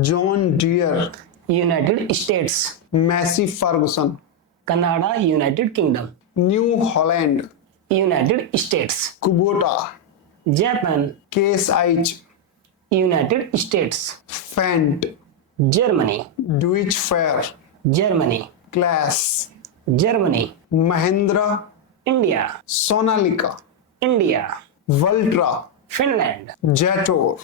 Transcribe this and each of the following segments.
John Deere, United States. Massey Ferguson, Canada, United Kingdom. New Holland, United States. Kubota, Japan. Case IH, United States. Fendt, Germany. Deutsche Fair, Germany. Class, Germany. Mahindra, India. Sonalika, India. Valtra, Finland. Jator,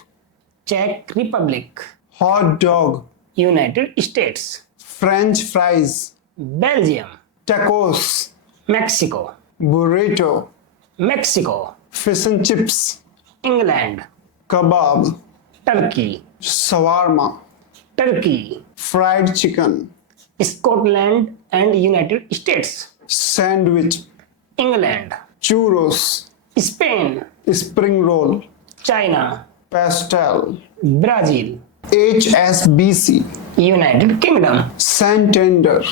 Czech Republic. Hot Dog, United States. French Fries, Belgium. Tacos, Mexico. Burrito, Mexico. Fish and Chips, England. Kebab, Turkey. Shawarma, Turkey. Fried Chicken, Scotland and United States. Sandwich, England. Churros, Spain. Spring Roll, China. Pastel, Brazil. HSBC, United Kingdom. Santander,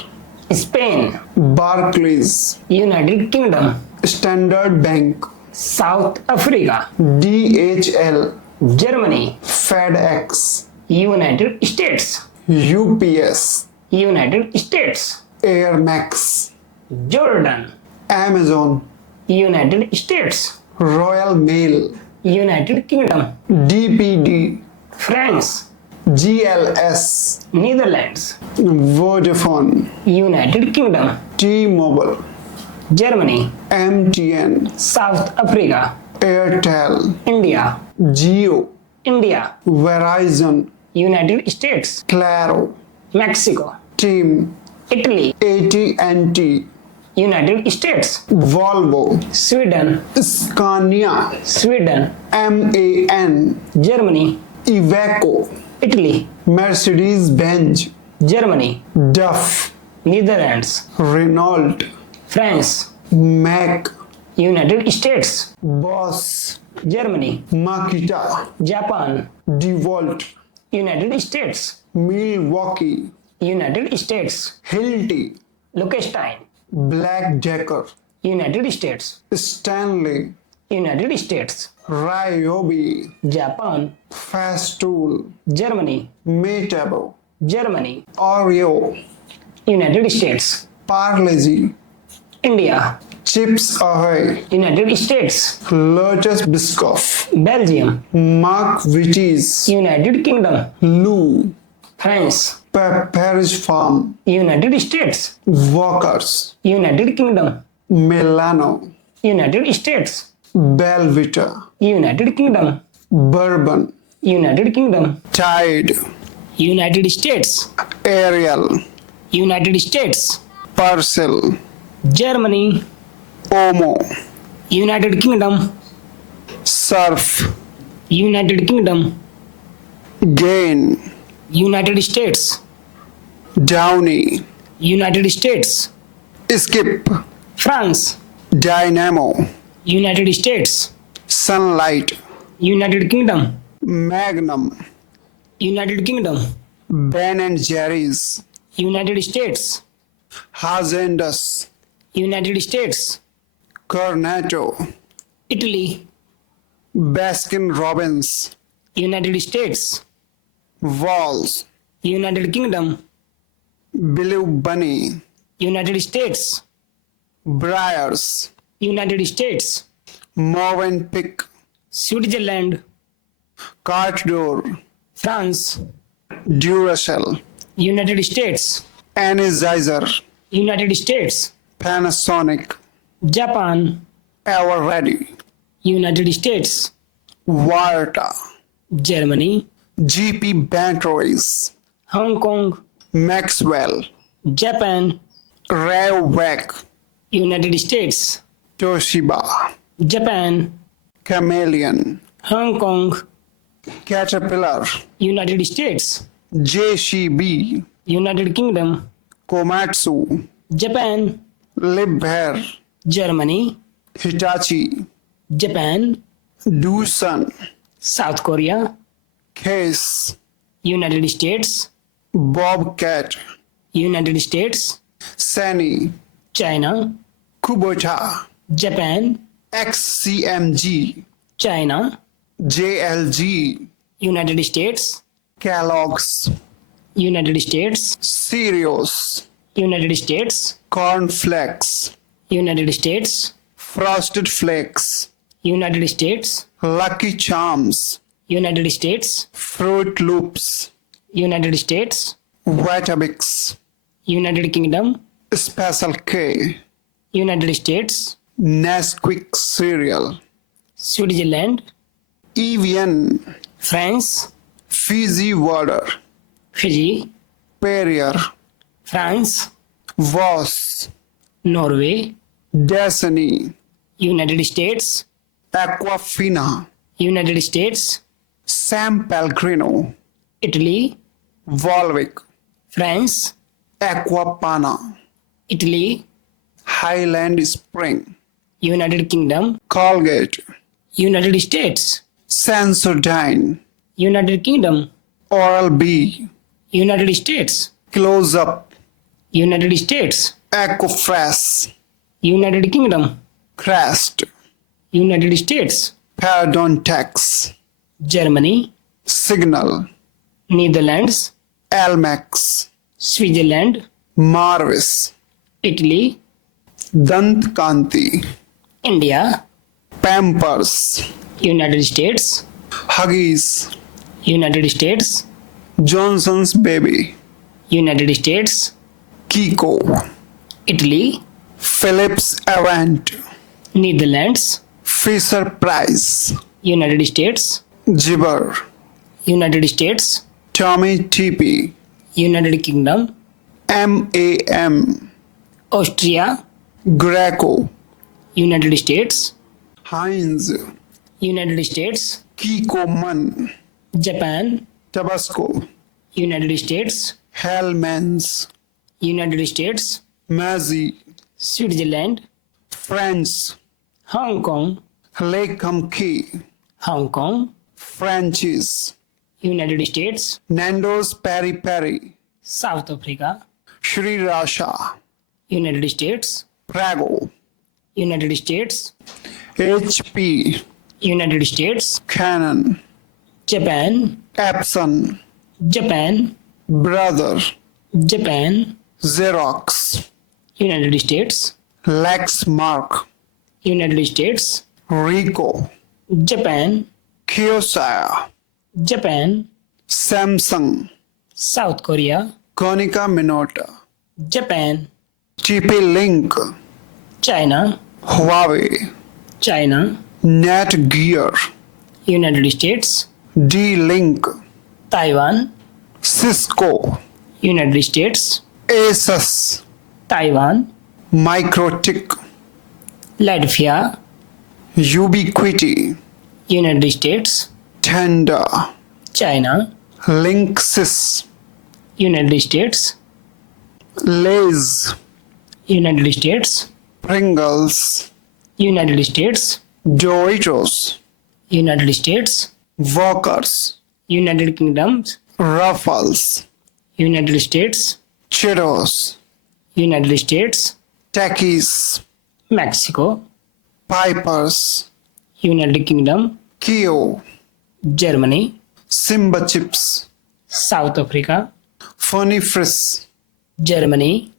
Spain. Barclays, United Kingdom. Standard Bank, South Africa. DHL, Germany. FedEx, United States. UPS, United States. Air Max, Jordan. Amazon, United States. Royal Mail, United Kingdom. DPD, France. GLS, Netherlands. Vodafone, United Kingdom. T-Mobile, Germany. MTN, South Africa. Airtel, India. Jio, India. Verizon, United States. Claro, Mexico. Team, Italy. AT&T, United States. Volvo, Sweden. Scania, Sweden. MAN, Germany. Iveco, Italy. Mercedes-Benz, Germany. Duff, Netherlands. Renault, France. Mac, United States. Boss, Germany. Makita, Japan. DeWalt, United States. Milwaukee, United States. Hilti, Liechtenstein. Black Decker, United States. Stanley, United States. Ryobi, Japan. Festool, Germany. Metabo, Germany. Oreo, United States. Parle-G, India. Chips Ahoy, United States. Lotus Biscoff, Belgium. Mark Vitties, United Kingdom. Lou, France. Parish Farm, United States. Walkers, United Kingdom. Milano, United States. Belvita, United Kingdom. Bourbon, United Kingdom. Tide, United States. Ariel, United States. Parcel, Germany. Omo, United Kingdom. Surf, United Kingdom. Gain, United States. Downy, United States. Skip, France. Dynamo, United States. Sunlight, United Kingdom. Magnum, United Kingdom. Ben and Jerry's, United States. Hazendas, United States. Cornetto, Italy. Baskin Robbins, United States. Walls, United Kingdom. Blue Bunny, United States. Briars, United States. Movenpick, Switzerland. Cart Door, France. Duracell, United States. Energizer, United States. Panasonic, Japan. Ever Ready, United States. Varta, Germany. GP Batteries, Hong Kong. Maxwell, Japan. Rayvac, United States. Toshiba, Japan. Chameleon, Hong Kong. Caterpillar, United States. JCB, United Kingdom. Komatsu, Japan. Liebherr, Germany. Hitachi, Japan. Doosan, South Korea. Case, United States. Bobcat, United States. Sany, China. Kubota, Japan. XCMG, China. JLG, United States. Kellogg's, United States, Cheerios, United States, Cornflakes, United States, Frosted Flakes, United States, Lucky Charms, United States, Fruit Loops, United States, Weetabix, United Kingdom, Special K, United States, Nesquik cereal, Switzerland, Evian, France, Fiji water, Fiji, Perrier, France, Voss, Norway, Dasani, United States, Aquafina, United States, San Pellegrino, Italy, Volvic, France, Aquapana, Italy, Highland Spring, United Kingdom, Colgate, United States, Sensodyne, United Kingdom, Oral-B, United States, Close Up, United States, Ecofresh, United Kingdom, Crest, United States, Parodontax, Germany, Signal, Netherlands, Elmex, Switzerland, Marvis, Italy, Dant Kanti, India, Pampers, United States, Huggies, United States, Johnson's Baby, United States, Kiko, Italy, Philips Avent, Netherlands, Fisher Price, United States, Gibber, United States, Tommy TP, United Kingdom, MAM, Austria, Greco, United States, Heinz, United States, Kiko Man, Japan, Tabasco, United States, Hellmann's, United States, Mazzi, Switzerland, France, Hong Kong, Lakeham Key, Hong Kong, Frenchies, United States, Nando's Peri Peri, South Africa, Sri Rasha, United States, Prago, United States, HP, United States, Canon, Japan, Epson, Japan, Brother, Japan, Xerox, United States, Lexmark, United States, Ricoh, Japan, Kyocera, Japan, Samsung, South Korea, Konica Minolta, Japan, TP-Link, China, Huawei, China, Netgear, United States, D-Link, Taiwan, Cisco, United States, Asus, Taiwan, Microtik, Latvia, Ubiquiti, United States, Tenda, China, Linksys, United States, Lay's, United States, Pringles, United States, Doritos, United States, Walkers, United Kingdom, Ruffles, United States, Cheetos, United States, Takis, Mexico, Pipers, United Kingdom, Kio, Germany, Simba Chips, South Africa, Funny Frizz, Germany,